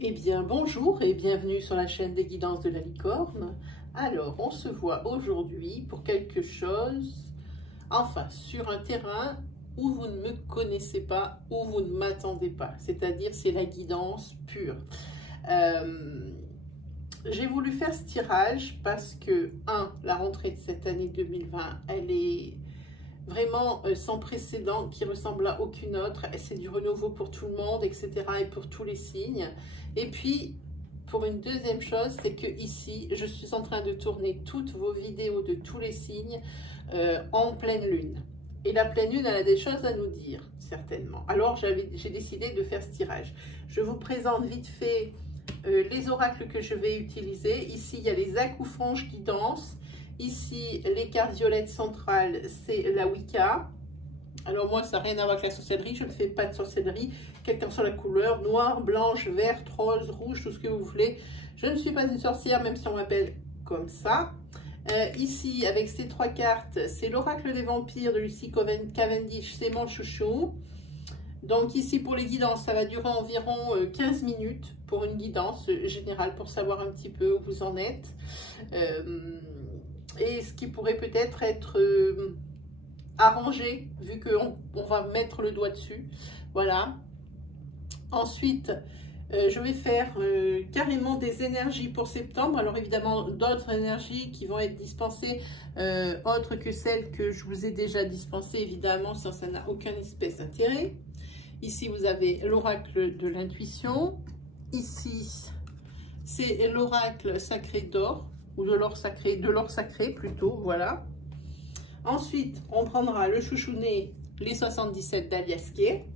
Eh bien, bonjour et bienvenue sur la chaîne des guidances de la licorne. Alors, on se voit aujourd'hui pour quelque chose, enfin, sur un terrain où vous ne me connaissez pas, où vous ne m'attendez pas. C'est-à-dire, c'est la guidance pure. J'ai voulu faire ce tirage parce que, la rentrée de cette année 2020, elle est vraiment sans précédent, qui ressemble à aucune autre. C'est du renouveau pour tout le monde, etc. et pour tous les signes. Et puis, pour une deuxième chose, c'est que ici, je suis en train de tourner toutes vos vidéos de tous les signes en pleine lune. Et la pleine lune, elle a des choses à nous dire, certainement. Alors, j'ai décidé de faire ce tirage. Je vous présente vite fait les oracles que je vais utiliser. Ici, il y a les acouphonges qui dansent. Ici, les cartes violettes centrales, c'est la Wicca. Alors moi, ça n'a rien à voir avec la sorcellerie, je ne fais pas de sorcellerie. Quelqu'un sur la couleur, noire, blanche, verte, rose, rouge, tout ce que vous voulez. Je ne suis pas une sorcière, même si on m'appelle comme ça. Ici, avec ces trois cartes, c'est l'oracle des vampires de Lucy Cavendish, c'est mon chouchou. Donc ici, pour les guidances, ça va durer environ 15 minutes pour une guidance générale, pour savoir un petit peu où vous en êtes. Et ce qui pourrait peut-être être arrangé, vu qu'on va mettre le doigt dessus. Voilà. Ensuite, je vais faire carrément des énergies pour septembre. Alors évidemment, d'autres énergies qui vont être dispensées, autres que celles que je vous ai déjà dispensées, évidemment, ça n'a aucun espèce d'intérêt. Ici, vous avez l'oracle de l'intuition. Ici, c'est l'oracle sacré d'or, ou de l'or sacré plutôt, voilà. Ensuite, on prendra le chouchounet, les 77 d'Aliasquet.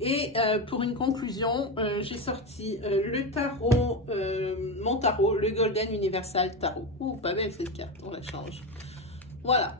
Et pour une conclusion, j'ai sorti le tarot, mon tarot, le Golden Universal Tarot. Ouh, pas belle cette carte, on la change. Voilà.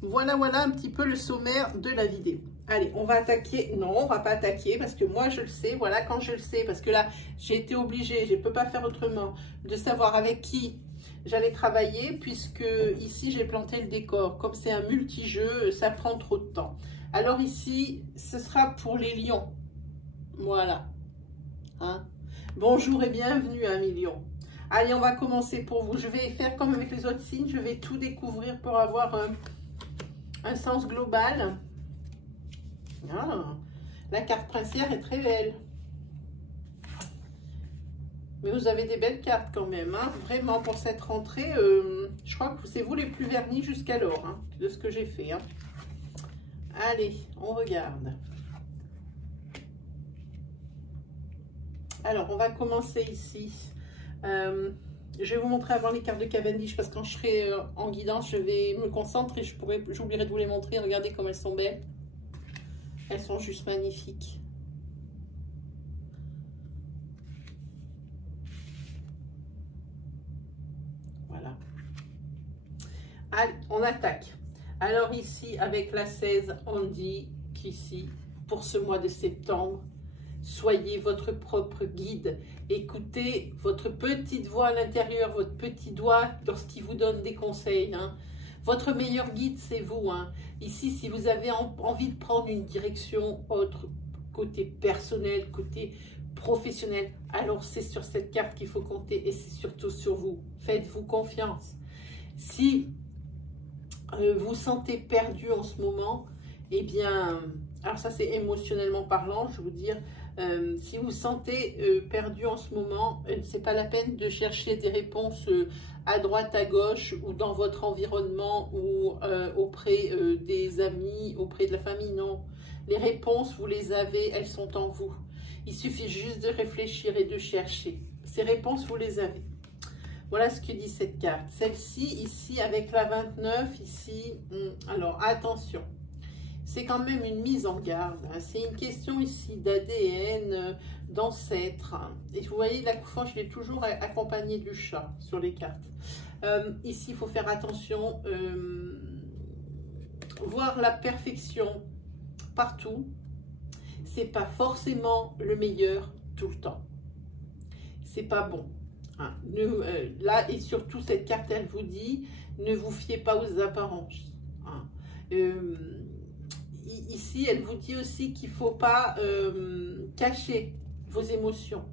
Voilà un petit peu le sommaire de la vidéo. Allez, on va attaquer. Non, on va pas attaquer parce que moi, je le sais. Voilà, quand je le sais, parce que là, j'ai été obligée, je ne peux pas faire autrement, de savoir avec qui j'allais travailler, puisque ici, j'ai planté le décor. Comme c'est un multi-jeu, ça prend trop de temps. Alors ici, ce sera pour les lions. Voilà. Hein? Bonjour et bienvenue, 1 million. Allez, on va commencer pour vous. Je vais faire comme avec les autres signes. Je vais tout découvrir pour avoir un sens global. Ah, la carte princière est très belle. Mais vous avez des belles cartes quand même. Hein. Vraiment, pour cette rentrée, je crois que c'est vous les plus vernis jusqu'alors, hein, de ce que j'ai fait. Hein. Allez, on regarde. Alors, on va commencer ici. Je vais vous montrer avant les cartes de Cavendish parce que quand je serai en guidance, je vais me concentrer. J'oublierai de vous les montrer. Regardez comme elles sont belles. Elles sont juste magnifiques. Voilà. Allez, on attaque. Alors ici, avec la 16, on dit qu'ici, pour ce mois de septembre, soyez votre propre guide. Écoutez votre petite voix à l'intérieur, votre petit doigt lorsqu'il vous donne des conseils. Hein. Votre meilleur guide, c'est vous. Hein. Ici, si vous avez envie de prendre une direction autre, côté personnel, côté professionnel, alors c'est sur cette carte qu'il faut compter et c'est surtout sur vous. Faites-vous confiance. Si vous sentez perdu en ce moment, eh bien, alors ça c'est émotionnellement parlant, je veux dire, si vous sentez perdu en ce moment, c'est pas la peine de chercher des réponses à droite, à gauche, ou dans votre environnement, ou auprès des amis, auprès de la famille, non. Les réponses, vous les avez, elles sont en vous. Il suffit juste de réfléchir et de chercher. Ces réponses, vous les avez. Voilà ce que dit cette carte. Celle-ci, ici, avec la 29, ici, alors attention. C'est quand même une mise en garde. Hein. C'est une question ici d'ADN, d'ancêtre. Hein. Et vous voyez, l'acouphage, je l'ai toujours accompagné du chat sur les cartes. Ici, il faut faire attention. Voir la perfection partout, c'est pas forcément le meilleur tout le temps. C'est pas bon. Hein. Là, et surtout, cette carte, elle vous dit, ne vous fiez pas aux apparences. Hein. ici, elle vous dit aussi qu'il ne faut pas cacher vos émotions.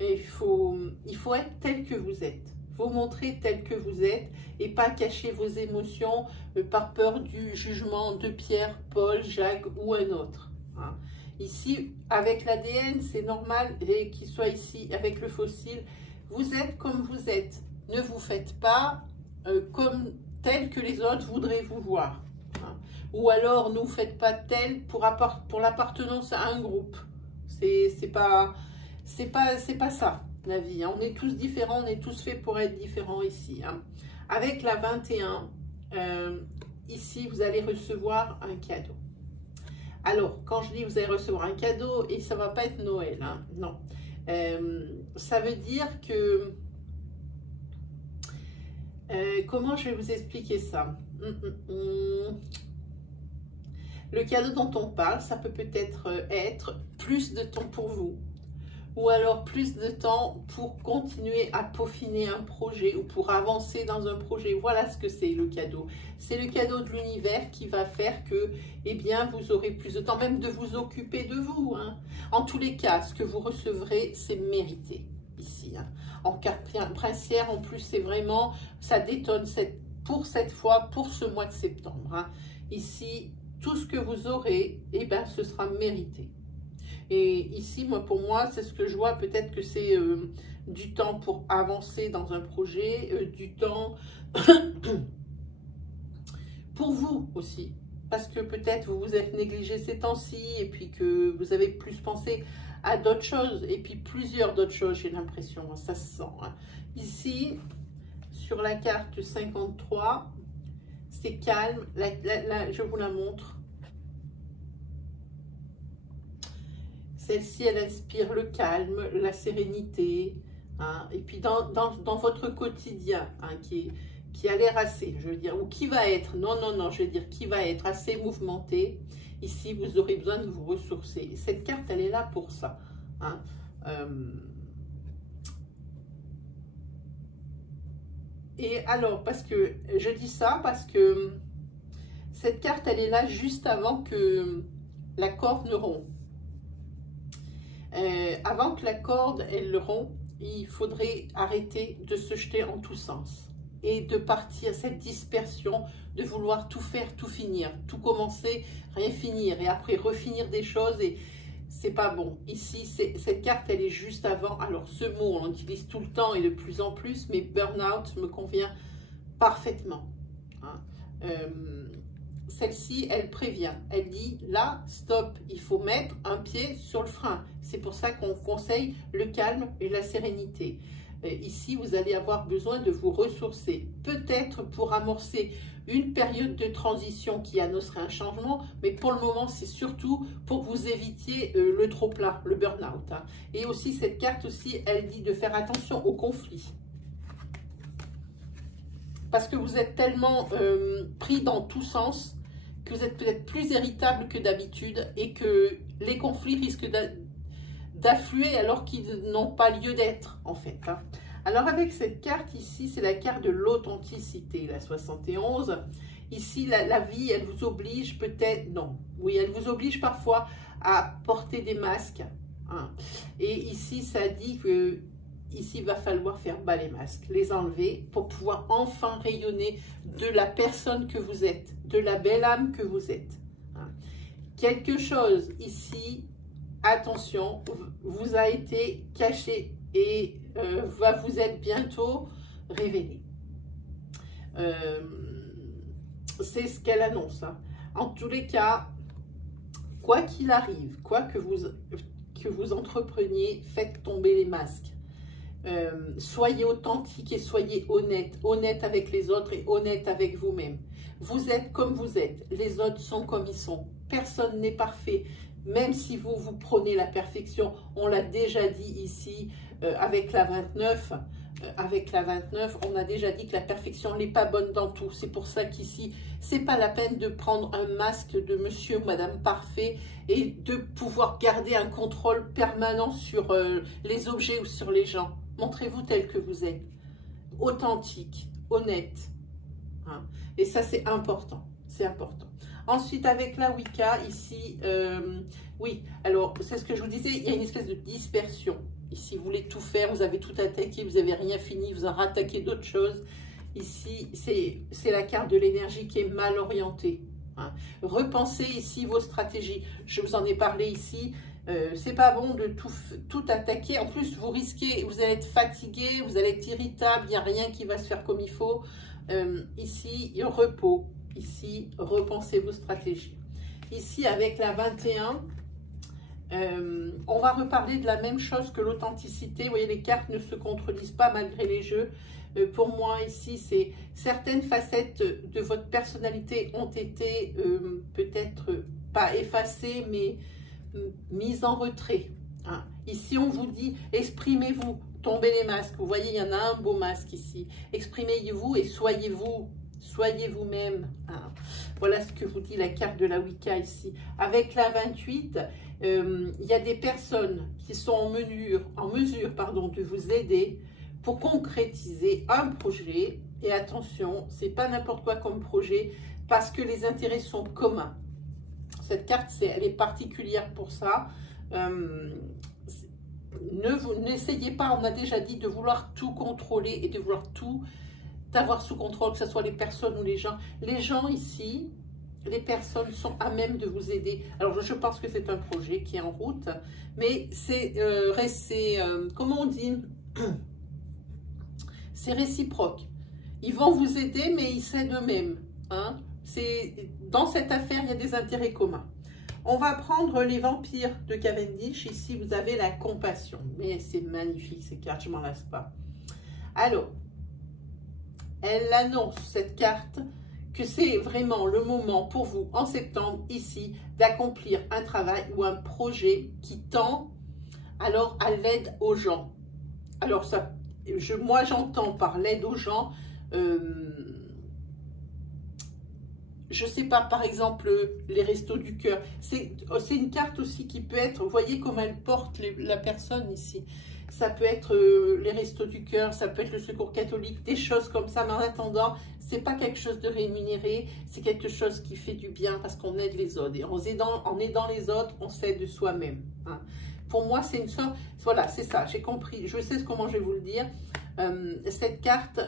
Il faut être tel que vous êtes. Vous montrer tel que vous êtes et pas cacher vos émotions par peur du jugement de Pierre, Paul, Jacques ou un autre. Hein. Ici, avec l'ADN, c'est normal et qu'il soit ici avec le fossile. Vous êtes comme vous êtes. Ne vous faites pas comme tel que les autres voudraient vous voir. Hein. Ou alors, ne vous faites pas tel pour l'appartenance à un groupe. C'est pas ça, la vie. Hein. On est tous différents, on est tous faits pour être différents ici. Hein. Avec la 21, ici, vous allez recevoir un cadeau. Alors, quand je dis vous allez recevoir un cadeau, et ça ne va pas être Noël, hein, non. Ça veut dire que... comment je vais vous expliquer ça? Le cadeau dont on parle, ça peut peut-être être plus de temps pour vous. Ou alors plus de temps pour continuer à peaufiner un projet ou pour avancer dans un projet. Voilà ce que c'est le cadeau. C'est le cadeau de l'univers qui va faire que, eh bien, vous aurez plus de temps, même de vous occuper de vous. Hein. En tous les cas, ce que vous recevrez, c'est mérité ici. Hein. En carte princière, en plus, c'est vraiment, ça détonne pour cette fois, pour ce mois de septembre. Hein. Ici, tout ce que vous aurez, eh bien, ce sera mérité. Et ici, pour moi, c'est ce que je vois. Peut-être que c'est du temps pour avancer dans un projet, du temps pour vous aussi. Parce que peut-être vous vous êtes négligé ces temps-ci et puis que vous avez plus pensé à d'autres choses. Et puis plusieurs d'autres choses, j'ai l'impression. Ça se sent. Hein. Ici, sur la carte 53, c'est calme. Je vous la montre. Celle-ci, elle inspire le calme, la sérénité, hein, et puis dans votre quotidien, hein, qui a l'air assez, je veux dire, ou qui va être, non, je veux dire, qui va être assez mouvementé. Ici, vous aurez besoin de vous ressourcer. Cette carte, elle est là pour ça. Hein. Et alors, parce que, je dis ça parce que cette carte, elle est là juste avant que la corde ne rompe. Avant que la corde, elle rompe, il faudrait arrêter de se jeter en tous sens et de partir à cette dispersion, de vouloir tout faire, tout finir, tout commencer, rien finir et après refinir des choses et c'est pas bon. Ici, cette carte, elle est juste avant. Alors, ce mot, on l'utilise tout le temps et de plus en plus, mais burn-out me convient parfaitement. Hein. Celle-ci, elle prévient. Elle dit, là, stop, il faut mettre un pied sur le frein. C'est pour ça qu'on conseille le calme et la sérénité. Ici, vous allez avoir besoin de vous ressourcer. Peut-être pour amorcer une période de transition qui annoncerait un changement, mais pour le moment, c'est surtout pour que vous évitiez le trop-plat, le burn-out. Hein. Et aussi, cette carte aussi, elle dit de faire attention aux conflits. Parce que vous êtes tellement pris dans tous sens que vous êtes peut-être plus irritable que d'habitude et que les conflits risquent d'affluer alors qu'ils n'ont pas lieu d'être, en fait. Hein. Alors, avec cette carte ici, c'est la carte de l'authenticité, la 71. Ici, la vie, elle vous oblige peut-être, non, oui, elle vous oblige parfois à porter des masques. Hein. Et ici, ça dit que ici, il va falloir faire bas les masques, les enlever pour pouvoir enfin rayonner de la personne que vous êtes, de la belle âme que vous êtes. Hein. Quelque chose ici, attention, vous a été caché et va vous être bientôt révélé. C'est ce qu'elle annonce. Hein. En tous les cas, quoi qu'il arrive, quoi que vous entrepreniez, faites tomber les masques. Soyez authentique et soyez honnête avec les autres et honnête avec vous-même. Vous êtes comme vous êtes, les autres sont comme ils sont. Personne n'est parfait, même si vous prenez la perfection. On l'a déjà dit ici avec la 29. Avec la 29, on a déjà dit que la perfection n'est pas bonne dans tout. C'est pour ça qu'ici, c'est pas la peine de prendre un masque de monsieur ou madame parfait et de pouvoir garder un contrôle permanent sur les objets ou sur les gens. Montrez-vous tel que vous êtes, authentique, honnête. Hein. Et ça, c'est important. C'est important. Ensuite, avec la Wicca, ici, oui, alors, c'est ce que je vous disais, il y a une espèce de dispersion. Ici, vous voulez tout faire, vous avez tout attaqué, vous n'avez rien fini, vous en rattaquez d'autres choses. Ici, c'est la carte de l'énergie qui est mal orientée. Hein. Repensez ici vos stratégies. Je vous en ai parlé ici. C'est pas bon de tout attaquer. En plus, vous risquez, vous allez être fatigué, vous allez être irritable, il n'y a rien qui va se faire comme il faut. Ici, repos. Ici, repensez vos stratégies. Ici, avec la 21, on va reparler de la même chose que l'authenticité. Vous voyez, les cartes ne se contredisent pas malgré les jeux. Pour moi, ici, c'est certaines facettes de votre personnalité ont été peut-être pas effacées, mais mises en retrait. Hein. Ici, on vous dit, exprimez-vous, tombez les masques. Vous voyez, il y en a un beau masque ici. Exprimez-vous et soyez-vous. Soyez vous-même. Hein. Voilà ce que vous dit la carte de la Wicca ici. Avec la 28, il y a des personnes qui sont en mesure de vous aider pour concrétiser un projet. Et attention, c'est pas n'importe quoi comme projet parce que les intérêts sont communs. Cette carte, elle est particulière pour ça. N'essayez pas, on a déjà dit, de vouloir tout contrôler et de vouloir tout avoir sous contrôle, que ce soit les personnes ou les gens. Les gens ici, les personnes sont à même de vous aider. Alors, je pense que c'est un projet qui est en route, mais c'est, comment on dit, c'est réciproque. Ils vont vous aider, mais ils s'aident eux-mêmes. Hein. Dans cette affaire, il y a des intérêts communs. On va prendre les vampires de Cavendish. Ici, vous avez la compassion. Mais c'est magnifique, ces cartes, je m'en lasse pas. Alors, elle annonce, cette carte, que c'est vraiment le moment pour vous, en septembre, ici, d'accomplir un travail ou un projet qui tend alors à l'aide aux gens. Alors, ça, moi, j'entends par l'aide aux gens, je sais pas, par exemple, les restos du cœur. C'est une carte aussi qui peut être, vous voyez comme elle porte la personne ici. Ça peut être les restos du cœur, ça peut être le secours catholique, des choses comme ça. Mais en attendant, c'est pas quelque chose de rémunéré, c'est quelque chose qui fait du bien parce qu'on aide les autres. Et en aidant les autres, on s'aide soi-même. Hein. Pour moi, c'est une sorte, voilà, c'est ça, j'ai compris, je sais comment je vais vous le dire. Cette carte,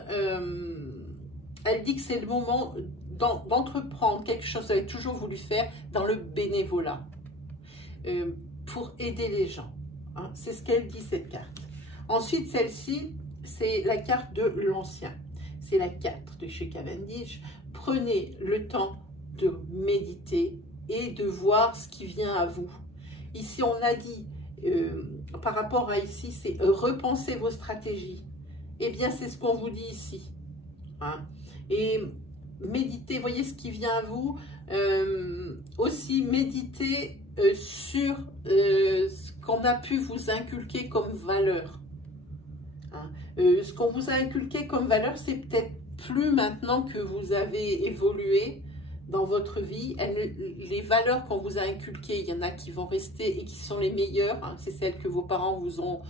elle dit que c'est le moment d'entreprendre quelque chose que vous avez toujours voulu faire dans le bénévolat pour aider les gens. Hein. C'est ce qu'elle dit, cette carte. Ensuite, celle-ci, c'est la carte de l'ancien. C'est la carte de chez Cavendish. Prenez le temps de méditer et de voir ce qui vient à vous. Ici, on a dit, par rapport à ici, c'est repenser vos stratégies. Eh bien, c'est ce qu'on vous dit ici. Hein. Et méditez, voyez ce qui vient à vous. Aussi, méditez sur ce qu'on a pu vous inculquer comme valeur. Hein. Ce qu'on vous a inculqué comme valeur, c'est peut-être plus maintenant que vous avez évolué dans votre vie. Les valeurs qu'on vous a inculquées, il y en a qui vont rester et qui sont les meilleures. Hein. C'est celles que vos parents vous ont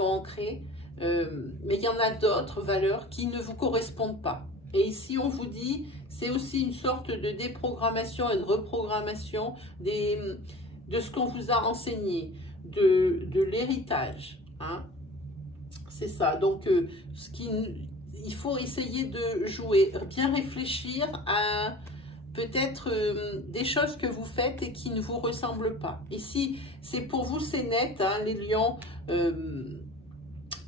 ancrées. Mais il y en a d'autres valeurs qui ne vous correspondent pas. Et ici, on vous dit, c'est aussi une sorte de déprogrammation et de reprogrammation de ce qu'on vous a enseigné, de l'héritage. Hein. C'est ça. Donc, il faut essayer de jouer, bien réfléchir à peut-être des choses que vous faites et qui ne vous ressemblent pas. Ici, c'est pour vous, c'est net, hein, les lions.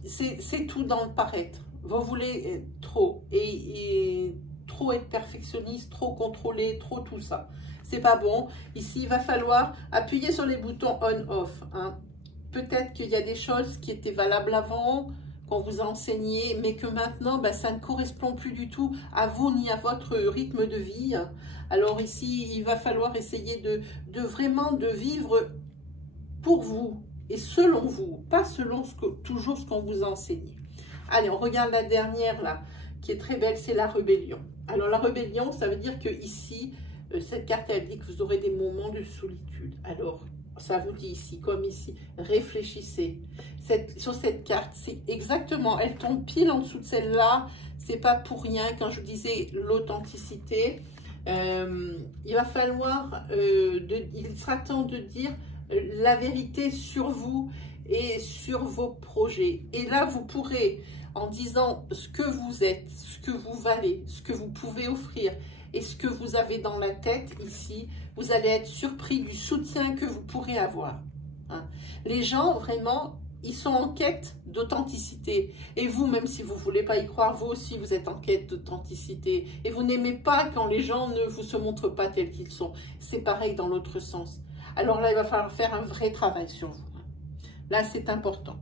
C'est tout dans le paraître. Vous voulez trop et trop être perfectionniste, trop contrôler, trop tout ça. C'est pas bon. Ici, il va falloir appuyer sur les boutons on-off. Hein. Peut-être qu'il y a des choses qui étaient valables avant, qu'on vous a enseigné, mais que maintenant, ben, ça ne correspond plus du tout à vous ni à votre rythme de vie. Alors ici, il va falloir essayer de vraiment de vivre pour vous et selon vous, pas selon toujours ce qu'on vous a enseigné. Allez, on regarde la dernière là, qui est très belle, c'est la rébellion. Alors la rébellion, ça veut dire que ici, cette carte, elle dit que vous aurez des moments de solitude. Alors, ça vous dit ici, comme ici, réfléchissez. Sur cette carte, c'est exactement, elle tombe pile en dessous de celle-là. C'est pas pour rien, quand je disais l'authenticité, Il va falloir, il sera temps de dire la vérité sur vous et sur vos projets. Et là, vous pourrez, en disant ce que vous êtes, ce que vous valez, ce que vous pouvez offrir et ce que vous avez dans la tête ici, vous allez être surpris du soutien que vous pourrez avoir. Hein. Les gens, vraiment, ils sont en quête d'authenticité. Et vous, même si vous ne voulez pas y croire, vous aussi, vous êtes en quête d'authenticité. Et vous n'aimez pas quand les gens ne vous se montrent pas tels qu'ils sont. C'est pareil dans l'autre sens. Alors là, il va falloir faire un vrai travail sur vous. Là, c'est important.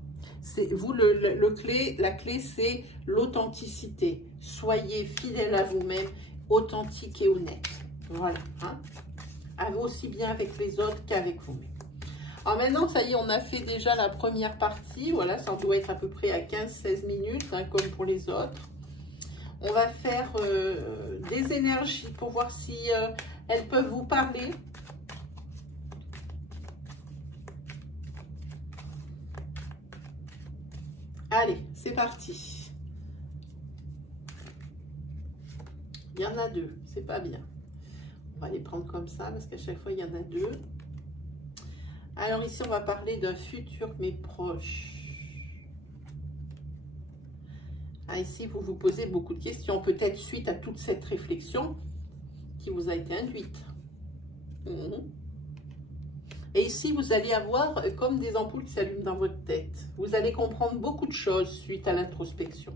Vous, la clé, c'est l'authenticité. Soyez fidèle à vous-même, authentique et honnête. Voilà. Hein? Aussi bien avec les autres qu'avec vous-même. Alors maintenant, ça y est, on a fait déjà la première partie. Voilà, ça doit être à peu près à 15-16 minutes, hein, comme pour les autres. On va faire des énergies pour voir si elles peuvent vous parler. Allez, c'est parti. Il y en a deux, c'est pas bien. On va les prendre comme ça parce qu'à chaque fois, il y en a deux. Alors ici, on va parler d'un futur mais proche. Ah, ici, vous vous posez beaucoup de questions, peut-être suite à toute cette réflexion qui vous a été induite. Et ici, vous allez avoir comme des ampoules qui s'allument dans votre tête. Vous allez comprendre beaucoup de choses suite à l'introspection.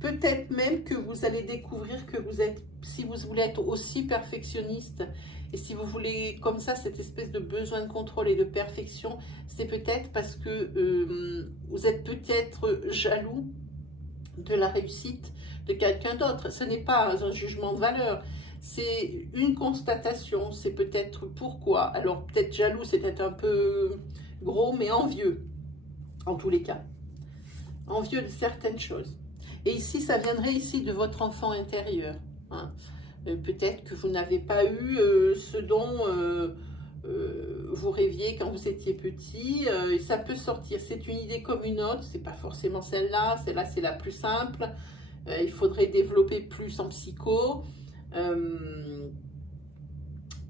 Peut-être même que vous allez découvrir que vous êtes, si vous voulez être aussi perfectionniste, et si vous voulez comme ça, cette espèce de besoin de contrôle et de perfection, c'est peut-être parce que vous êtes peut-être jaloux de la réussite de quelqu'un d'autre. Ce n'est pas un jugement de valeur. C'est une constatation, c'est peut-être pourquoi. Alors peut-être jaloux, c'est peut-être un peu gros, mais envieux, en tous les cas. Envieux de certaines choses. Et ici, ça viendrait ici de votre enfant intérieur. Hein. Peut-être que vous n'avez pas eu ce dont vous rêviez quand vous étiez petit. Ça peut sortir, c'est une idée comme une autre, c'est pas forcément celle-là. Celle-là, c'est la plus simple. Il faudrait développer plus en psycho.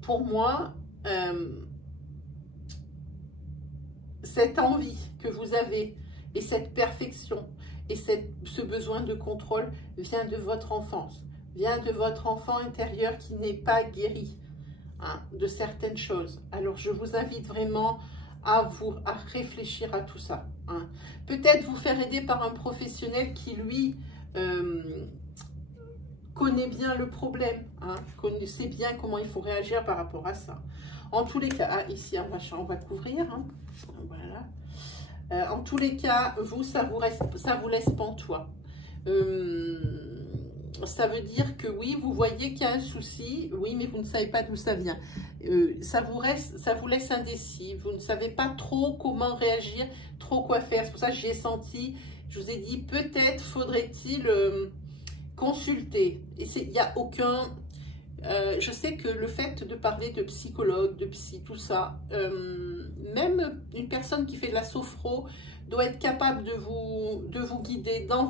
Pour moi, cette envie que vous avez et cette perfection et ce besoin de contrôle vient de votre enfance, vient de votre enfant intérieur qui n'est pas guéri de certaines choses. Alors je vous invite vraiment à réfléchir à tout ça. Peut-être vous faire aider par un professionnel qui lui connaît bien le problème, sait bien comment il faut réagir par rapport à ça. En tous les cas, ici un machin, on va couvrir. Voilà. En tous les cas, vous, ça vous laisse pantois. Ça veut dire que oui, vous voyez qu'il y a un souci, oui, mais vous ne savez pas d'où ça vient. Ça vous laisse indécis, vous ne savez pas trop comment réagir, trop quoi faire. C'est pour ça que j'ai senti, je vous ai dit, peut-être faudrait-il consulter. Et il n'y a aucun... je sais que le fait de parler de psychologue, de psy, tout ça, même une personne qui fait de la sophro doit être capable de vous guider dans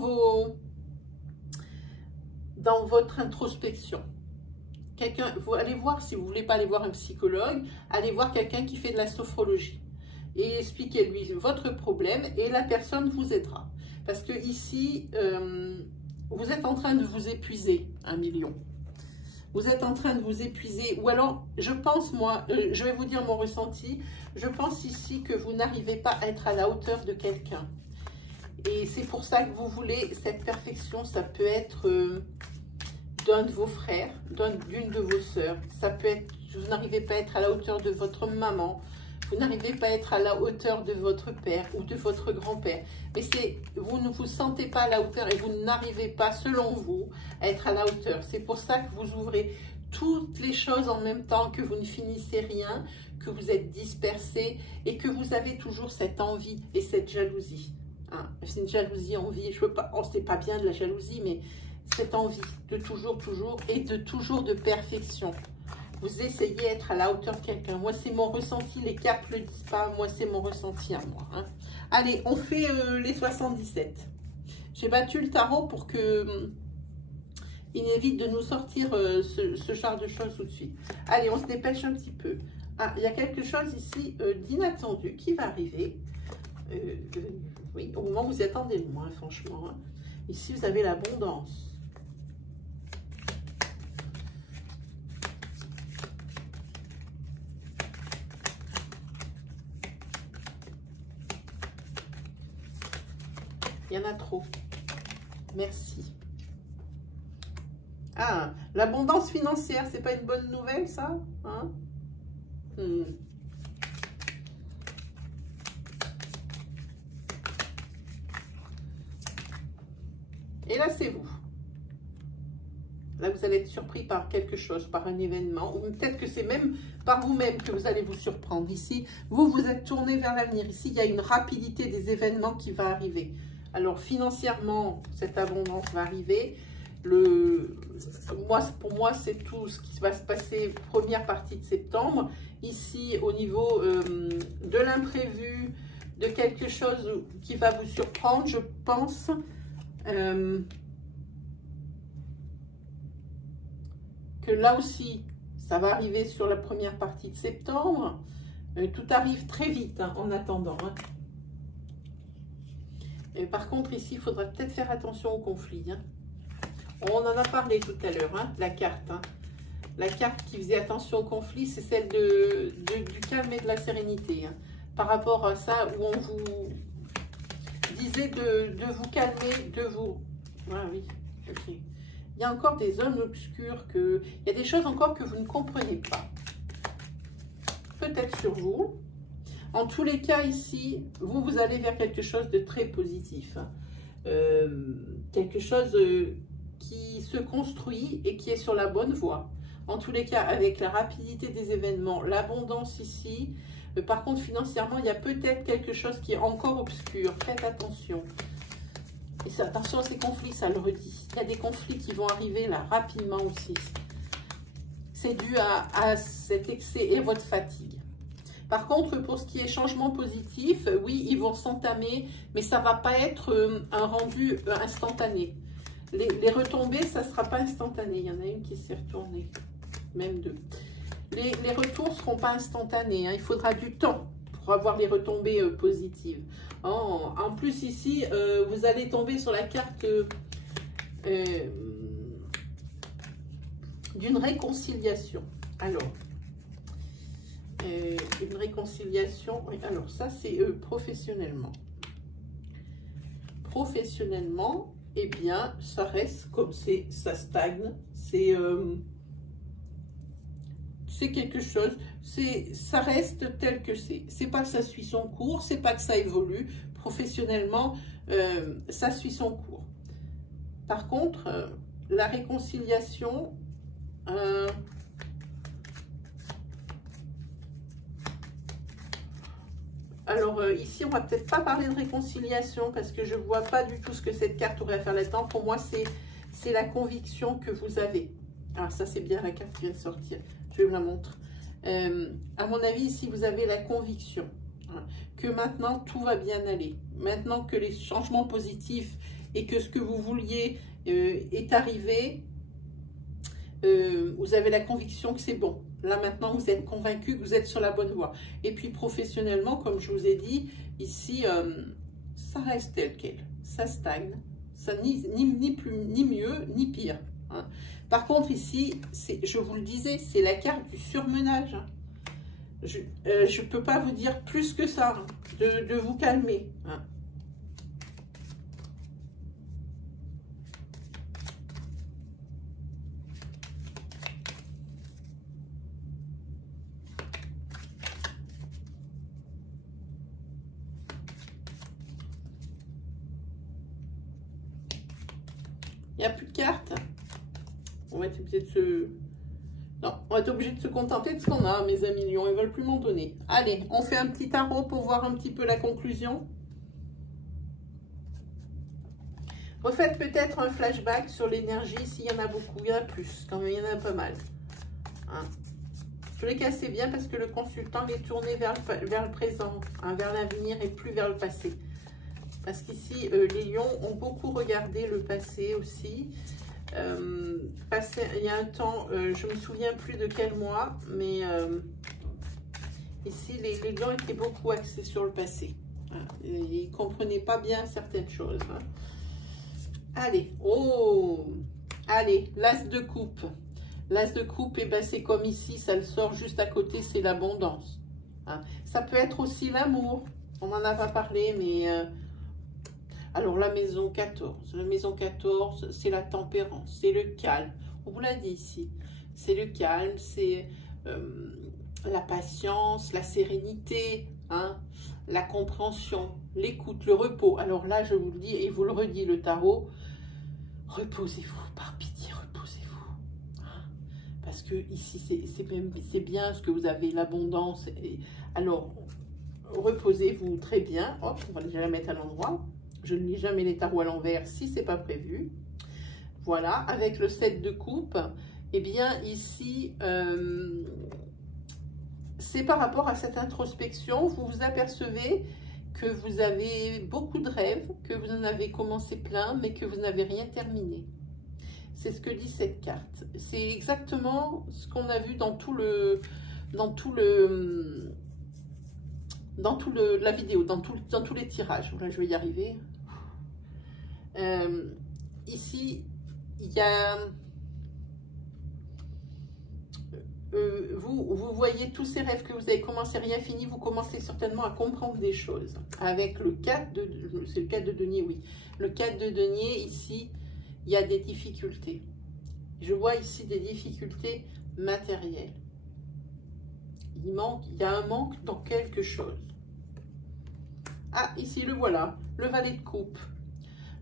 votre introspection. Vous allez voir, si vous ne voulez pas aller voir un psychologue, allez voir quelqu'un qui fait de la sophrologie et expliquez-lui votre problème et la personne vous aidera. Parce que ici, vous êtes en train de vous épuiser, 1 million. Vous êtes en train de vous épuiser, ou alors, je pense, moi, je vais vous dire mon ressenti, je pense ici que vous n'arrivez pas à être à la hauteur de quelqu'un. Et c'est pour ça que vous voulez cette perfection. Ça peut être d'un de vos frères, d'une de vos sœurs. Ça peut être, vous n'arrivez pas à être à la hauteur de votre maman. Vous n'arrivez pas à être à la hauteur de votre père ou de votre grand-père. Mais vous ne vous sentez pas à la hauteur et vous n'arrivez pas, selon vous, à être à la hauteur. C'est pour ça que vous ouvrez toutes les choses en même temps, que vous ne finissez rien, que vous êtes dispersé et que vous avez toujours cette envie et cette jalousie. C'est une jalousie, envie. Je veux pas, c'est pas bien de la jalousie, mais cette envie de toujours et de toujours de perfection. Vous essayez d'être à la hauteur de quelqu'un. Moi, c'est mon ressenti. Les cartes ne le disent pas. Moi, c'est mon ressenti à moi. Allez, on fait les 77. J'ai battu le tarot pour que il évite de nous sortir ce genre de choses tout de suite. Allez, on se dépêche un petit peu. Ah, il y a quelque chose ici d'inattendu qui va arriver. Oui, au moment où vous y attendez le moins, franchement. Hein. Ici, vous avez l'abondance. Il y en a trop. Merci. Ah, l'abondance financière, c'est pas une bonne nouvelle, ça, hein? Et là, c'est vous. Là, vous allez être surpris par quelque chose, par un événement, ou peut-être que c'est même par vous-même que vous allez vous surprendre. Ici, vous êtes tourné vers l'avenir. Ici, il y a une rapidité des événements qui va arriver. Alors, financièrement, cette abondance va arriver. Pour moi, c'est tout ce qui va se passer première partie de septembre. Ici, au niveau de l'imprévu, de quelque chose qui va vous surprendre, je pense que là aussi, ça va arriver sur la première partie de septembre. Tout arrive très vite hein, en attendant. Hein. Et par contre, ici, il faudra peut-être faire attention au conflit. Hein. On en a parlé tout à l'heure, hein, la carte. Hein. La carte qui faisait attention au conflit, c'est celle du calme et de la sérénité. Hein. Par rapport à ça, où on vous disait de vous calmer, de vous... Ah oui, ok. Il y a encore des zones obscures, il y a des choses encore que vous ne comprenez pas. Peut-être sur vous. En tous les cas, ici, vous allez vers quelque chose de très positif. Quelque chose qui se construit et qui est sur la bonne voie. En tous les cas, avec la rapidité des événements, l'abondance ici. Par contre, financièrement, il y a peut-être quelque chose qui est encore obscur. Faites attention. Et ça, attention à ces conflits, ça le redit. Il y a des conflits qui vont arriver là rapidement aussi. C'est dû à cet excès et à votre fatigue. Par contre, pour ce qui est changement positif, oui, ils vont s'entamer, mais ça ne va pas être un rendu instantané. Les retombées, ça ne sera pas instantané. Il y en a une qui s'est retournée, même deux. Les retours ne seront pas instantanés. Hein. Il faudra du temps pour avoir les retombées positives. En plus, ici, vous allez tomber sur la carte d'une réconciliation. Alors, une réconciliation. Alors, ça, c'est professionnellement. Professionnellement, eh bien, ça reste comme c'est, ça stagne. C'est quelque chose, ça reste tel que c'est. C'est pas que ça suit son cours, c'est pas que ça évolue. Professionnellement, ça suit son cours. Par contre, la réconciliation, alors ici, on va peut-être pas parler de réconciliation parce que je vois pas du tout ce que cette carte aurait à faire là-dedans. Pour moi, c'est la conviction que vous avez. Alors ça, c'est bien la carte qui vient de sortir. Je vous la montre. À mon avis, ici, vous avez la conviction hein, que maintenant, tout va bien aller. Maintenant que les changements positifs et que ce que vous vouliez est arrivé, vous avez la conviction que c'est bon. Là, maintenant, vous êtes convaincu que vous êtes sur la bonne voie. Et puis, professionnellement, comme je vous ai dit, ici, ça reste tel quel. Ça stagne. Ça ni plus, ni mieux, ni pire. Hein. Par contre, ici, je vous le disais, c'est la carte du surmenage. Hein. Je ne peux pas vous dire plus que ça, hein, de vous calmer. Hein. Il n'y a plus de cartes. On va être obligé de se... Non, on va être obligé de se contenter de ce qu'on a, mes amis lions. Ils ne veulent plus m'en donner. Allez, on fait un petit tarot pour voir un petit peu la conclusion. Refaites peut-être un flashback sur l'énergie, s'il y en a beaucoup. Il y en a plus, quand même, il y en a pas mal. Hein. Je les casse bien parce que le consultant est tourné vers le présent, hein, vers l'avenir et plus vers le passé. Parce qu'ici, les lions ont beaucoup regardé le passé aussi. Il y a un temps, je ne me souviens plus de quel mois, mais ici, les lions étaient beaucoup axés sur le passé. Hein. Ils ne comprenaient pas bien certaines choses. Hein. Allez, oh, allez, l'as de coupe. L'as de coupe, et ben, c'est comme ici, ça le sort juste à côté, c'est l'abondance. Hein. Ça peut être aussi l'amour. On n'en a pas parlé, mais... alors, la maison 14. La maison 14, c'est la tempérance, c'est le calme. On vous l'a dit ici. C'est le calme, c'est la patience, la sérénité, hein, la compréhension, l'écoute, le repos. Alors là, je vous le dis et vous le redis, le tarot, reposez-vous, par pitié, reposez-vous. Hein, parce que ici, c'est bien ce que vous avez, l'abondance. Alors, reposez-vous très bien. Hop, on va déjà la mettre à l'endroit. Je ne lis jamais les tarots à l'envers si ce n'est pas prévu. Voilà, avec le 7 de coupe, eh bien ici, c'est par rapport à cette introspection, vous vous apercevez que vous avez beaucoup de rêves, que vous en avez commencé plein, mais que vous n'avez rien terminé. C'est ce que dit cette carte. C'est exactement ce qu'on a vu dans la vidéo, dans tous les tirages. Voilà, je vais y arriver. Ici, il y a... vous voyez tous ces rêves que vous avez commencé, rien fini, vous commencez certainement à comprendre des choses. Avec le 4 de... c'est le 4 de denier, oui. Le 4 de denier, ici, il y a des difficultés. Je vois ici des difficultés matérielles. Il y a un manque dans quelque chose. Ah, ici, le voilà, le valet de coupe.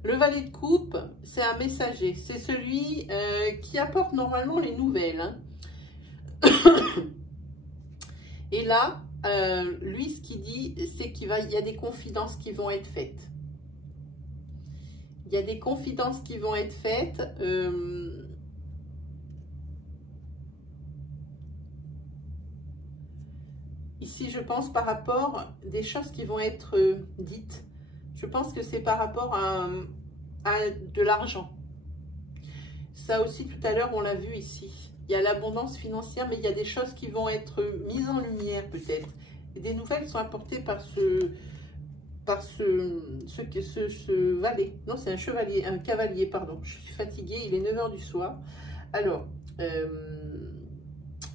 Le valet de coupe, c'est un messager. C'est celui qui apporte normalement les nouvelles. Hein. Et là, lui, ce qu'il dit, c'est qu'il y a des confidences qui vont être faites. Il y a des confidences qui vont être faites. Ici, je pense par rapport à des choses qui vont être dites. Je pense que c'est par rapport à de l'argent. Ça aussi, tout à l'heure, on l'a vu ici. Il y a l'abondance financière, mais il y a des choses qui vont être mises en lumière, peut-être. Et des nouvelles sont apportées par ce valet. Non, c'est un chevalier, un cavalier, pardon. Je suis fatiguée, il est 9 h du soir. Alors,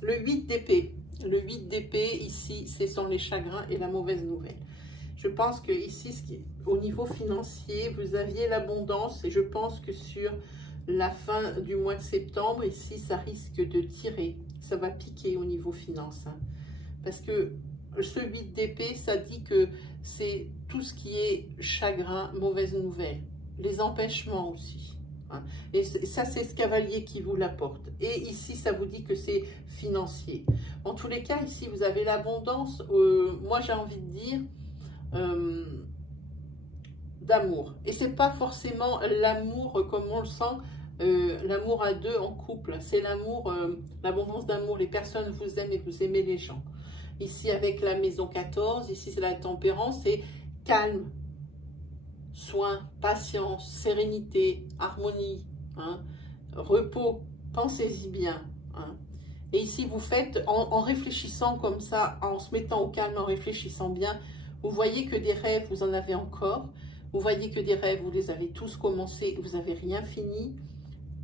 le 8 d'épée. Le 8 d'épée, ici, ce sont les chagrins et la mauvaise nouvelle. Je pense que ici, au niveau financier, vous aviez l'abondance et je pense que sur la fin du mois de septembre, ici, ça risque de tirer. Ça va piquer au niveau finance. Hein. Parce que ce 8 d'épée, ça dit que c'est tout ce qui est chagrin, mauvaise nouvelle. Les empêchements aussi. Hein. Et ça, c'est ce cavalier qui vous l'apporte. Et ici, ça vous dit que c'est financier. En tous les cas, ici, vous avez l'abondance. Moi, j'ai envie de dire... d'amour. Et c'est pas forcément l'amour comme on le sent, l'amour à deux en couple. C'est l'amour, l'abondance d'amour. Les personnes vous aiment et vous aimez les gens. Ici, avec la maison 14, ici, c'est la tempérance. C'est calme, soin, patience, sérénité, harmonie, hein, repos. Pensez-y bien. Hein. Et ici, vous faites, en réfléchissant comme ça, en se mettant au calme, en réfléchissant bien, vous voyez que des rêves, vous en avez encore. Vous voyez que des rêves, vous les avez tous commencés, vous n'avez rien fini.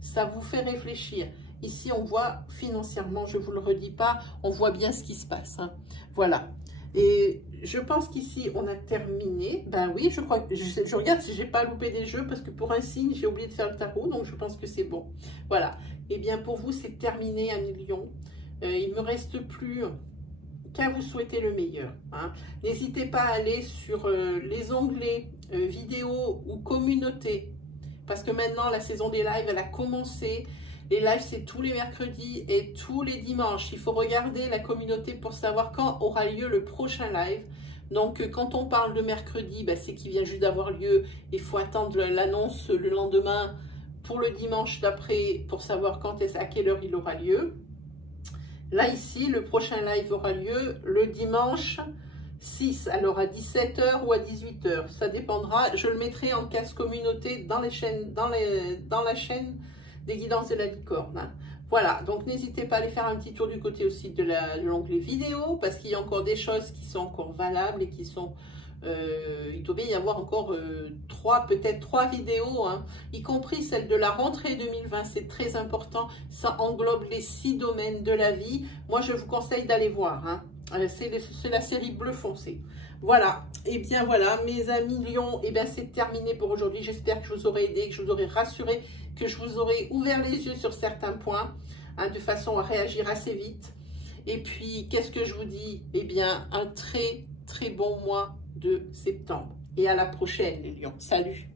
Ça vous fait réfléchir. Ici, on voit financièrement, je ne vous le redis pas, on voit bien ce qui se passe. Hein. Voilà. Et je pense qu'ici, on a terminé. Ben oui, je crois que je regarde si je n'ai pas loupé des jeux, parce que pour un signe, j'ai oublié de faire le tarot, donc je pense que c'est bon. Voilà. Et bien, pour vous, c'est terminé, 1 million. Il ne me reste plus... qu'à vous souhaiter le meilleur. Hein. N'hésitez pas à aller sur les onglets vidéo ou communauté, parce que maintenant la saison des lives, elle a commencé. Les lives, c'est tous les mercredis et tous les dimanches. Il faut regarder la communauté pour savoir quand aura lieu le prochain live. Donc, quand on parle de mercredi, bah, c'est qu'il vient juste d'avoir lieu. Il faut attendre l'annonce le lendemain pour le dimanche d'après pour savoir quand à quelle heure il aura lieu. Là, ici, le prochain live aura lieu le dimanche 6, alors à 17 h ou à 18 h, ça dépendra. Je le mettrai en case communauté dans les chaînes, dans la chaîne des guidances de la licorne. Hein. Voilà, donc n'hésitez pas à aller faire un petit tour du côté aussi de l'onglet vidéo, parce qu'il y a encore des choses qui sont encore valables et qui sont... il doit bien y avoir encore peut-être 3 vidéos, hein, y compris celle de la rentrée 2020, c'est très important. Ça englobe les 6 domaines de la vie. Moi, je vous conseille d'aller voir. Hein. C'est la série bleu foncé. Voilà, et bien voilà, mes amis Lions, et bien c'est terminé pour aujourd'hui. J'espère que je vous aurai aidé, que je vous aurai rassuré, que je vous aurai ouvert les yeux sur certains points, hein, de façon à réagir assez vite. Et puis, qu'est-ce que je vous dis? Eh bien, un très, très bon mois de septembre. Et à la prochaine, les Lions. Salut!